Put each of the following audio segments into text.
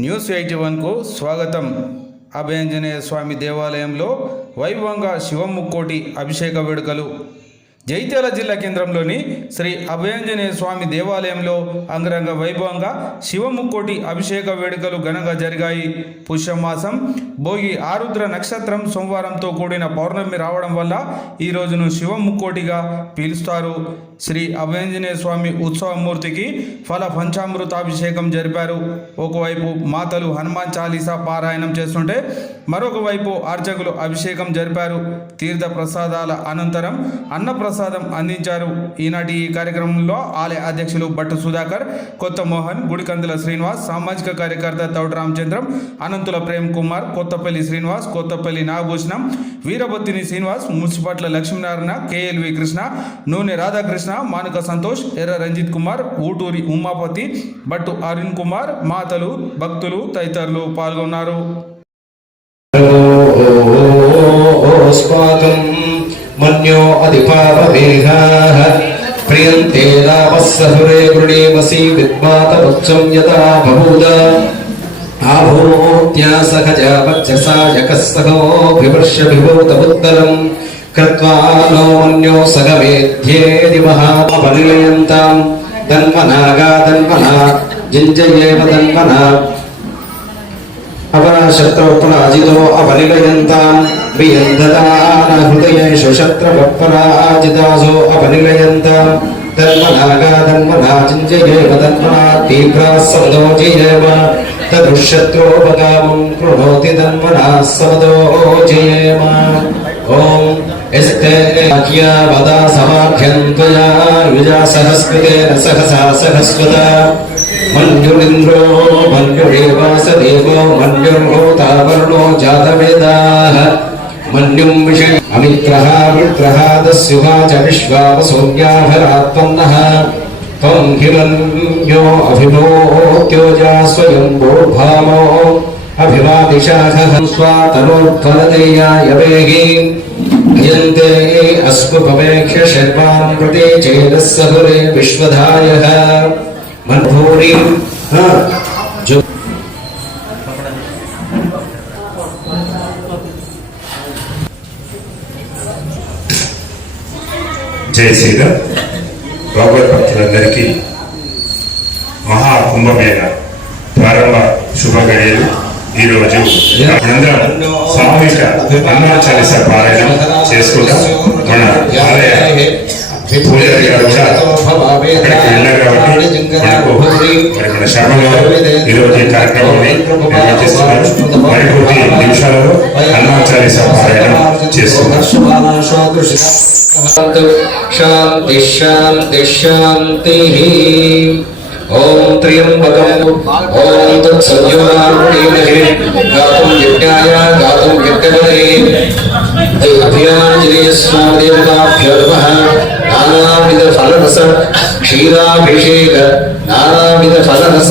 News eighty వన్కు స్వాగతం. అభయాంజనేయ స్వామి దేవాలయంలో వైభవంగా శివముక్కోటి అభిషేక వేడుకలు. జైత్యాల జిల్లా కేంద్రంలోని శ్రీ అభయాంజనేయ స్వామి దేవాలయంలో అంగరంగ వైభవంగా శివముక్కోటి అభిషేక వేడుకలు ఘనంగా జరిగాయి. పుష్యమాసం భోగి ఆరుద్ర నక్షత్రం సోమవారంతో కూడిన పౌర్ణమి రావడం వల్ల ఈ రోజును శివముక్కోటిగా పిలుస్తారు. శ్రీ అభయంజనేయ స్వామి ఉత్సవమూర్తికి ఫల పంచామృతాభిషేకం జరిపారు. ఒకవైపు మాతలు హనుమాన్ చాలీసా పారాయణం చేస్తుంటే మరొక వైపు అర్చకులు అభిషేకం జరిపారు. తీర్థ ప్రసాదాల అనంతరం అన్నప్రసాదం అందించారు. ఈనాటి ఈ కార్యక్రమంలో ఆలయ అధ్యక్షులు భట్టు సుధాకర్ కొత్త మోహన్ గుడికందుల శ్రీనివాస్ సామాజిక కార్యకర్త తౌడు రామచంద్రం అనంతుల ప్రేమ్ కుమార్ కొత్తపల్లి శ్రీనివాస్ కొత్తపల్లి నాగభూషణం వీరబొత్తిని శ్రీనివాస్ మున్సిపట్ల లక్ష్మీనారాయణ కేఎల్వి కృష్ణ నూనె రాధాకృష్ణ మానుక సంతోష్ ఎర్ర రంజిత్ కుమార్ ఊటూరి ఉమాపతి భట్టు అరుణ్ కుమార్ మాతలు భక్తులు తదితరులు పాల్గొన్నారు. మన్యో అధిపారమేఘాః ప్రియంతే వృణీమసి ఆభూత్యా సహజా వచ్చసా యకः సహోభివర్ష విభూతముత్తరం. कृत्वा नो मन्यो सगमेध्येति महापरिलयन्ताम् धन्वनागा धन्वना जिञ्जयेव धन्वना अपराशत्रुपराजितो अपनिलयन्ताम् वियन्धदान हृदयेषु शत्रवत्पराजितासो अपनिलयन्ताम् धन्मनागा धन्मना चिञ्जयेव धन्मना तीव्राः समदोजयेव तदुःशत्रोपगामम् कृणोति धन्मना समदोजयेम ॐ यस्ते आज्ञा वदा समाख्यम् त्वया सहस्कृतेन विषय अमित्रः, मित्रः दस्युहा च विश्वावसौम्याभरात्पन्नः त्वं हिरण्यो अभिमोत्योजा स्वयं भूर्भामो अभिवादिशाखः स्वातनोत्फलदेयाय वेगी यन्ते अस्मुपवेक्ष्य शर्वान् प्रति चेदः सहुरे विश्वधायः मनभूरि हा, जो జై శ్రీరామ్ భగవద్ భక్తులందరికీ మహా కుంభమేళ ప్రారంభ శుభ గడియలు ఈరోజు మనందరం సామూహిక అన్నా చాలీస పారాయణం చేసుకుంటాం మన ఆలయ పూజారి గారు కూడా అక్కడికి వెళ్ళారు కాబట్టి మనకు మన శర్మ ఈరోజు ఈ కార్యక్రమాన్ని నిర్వహిస్తున్నారు మరికొద్ది నిమిషాలలో హనుమాన్ చాలీసా పారాయణం చేసుకుందాం. శాంతి శాంతి శాంతి. ఓం త్ర్యంబకం. ఓం తత్సంయోగారుణీమహే भगवते अयोध्याञ्जलिस्मृदेवताभ्योर्वः नानाविधफलरस क्षीराभिषेक नानाविधफलरस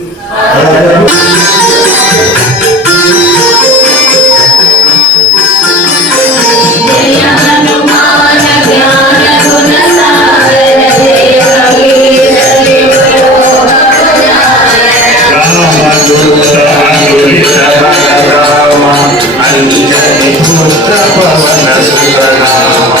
Nazareth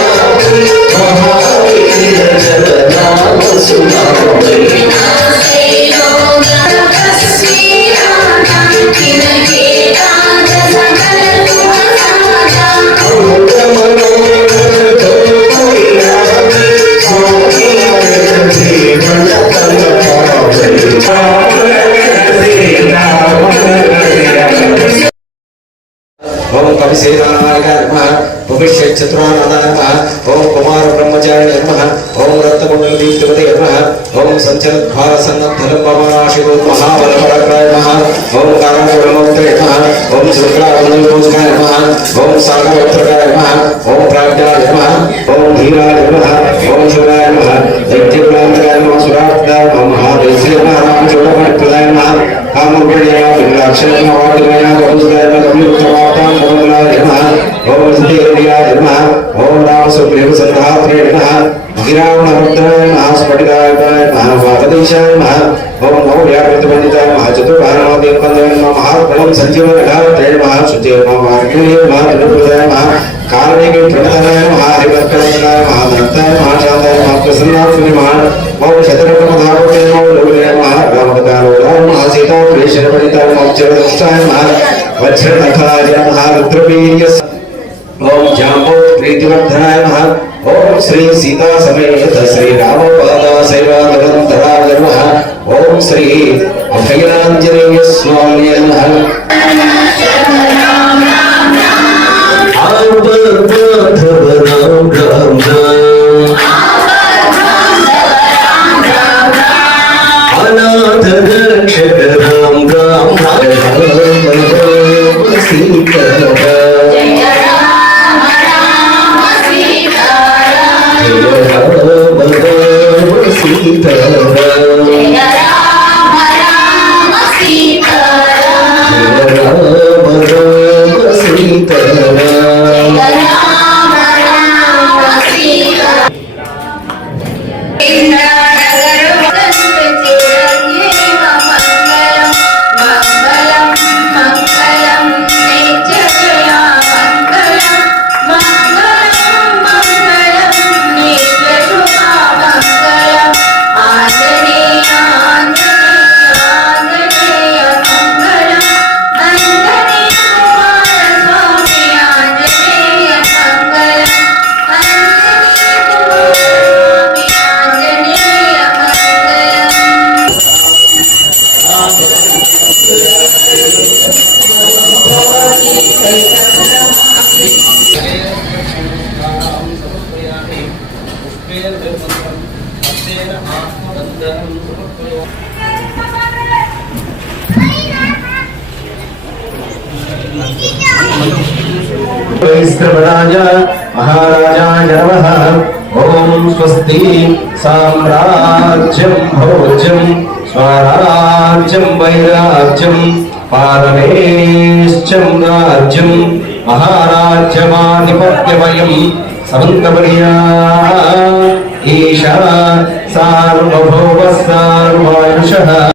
श्रीरामाय ओम ओम ओम ओम ओम ओम ओम ओम ओम ओम ॐ सञ्चलद्भारसन्नद्धर्ममनाशिरो महाबलपराक्राय नमः ॐ कारणब्रह्मोत्तर सुप्रेम सन्धात्रे नमः भगिरावणवर्धनाय नमः स्फटिकायताय नमः वातदेशाय नमः ओम नमो व्याकृतपण्डिताय नमः चतुर्भारणादेवपदाय नमः महात्मनं सञ्जीवनघात्रे नमः सुजय नमः वाग्निये नमः धनुर्वदाय नमः कारणेके प्रणताय नमः हरिवर्तनाय नमः दत्ताय नमः शान्ताय नमः प्रसन्नात्मने नमः ओम शतरत्नमधावते नमो लोकने नमः रामकदारोदाय नमः सीताप्रेषणपणिताय नमः चरणस्थाय नमः वज्रनखाय नमः रुद्रवीर्य ओम जाम्बो प्रीतिवर्धनायमः ॐ श्री सीता समेत श्री रामपादा सैवागमन्तराय नमः ॐ श्री अभयनाञ्जनेय स्वाम्ये नमः ैस्त्रवराज महाराजाय नमः ॐ स्वस्ति साम्राज्यम भोज्यं स्वराज्यं वैराज्यं पारमेश्चं राज्यम् మహారాజ్యమాధిపత్యమయం సమంతపర్యా ఈశా సార్వభౌమ సార్వాయుష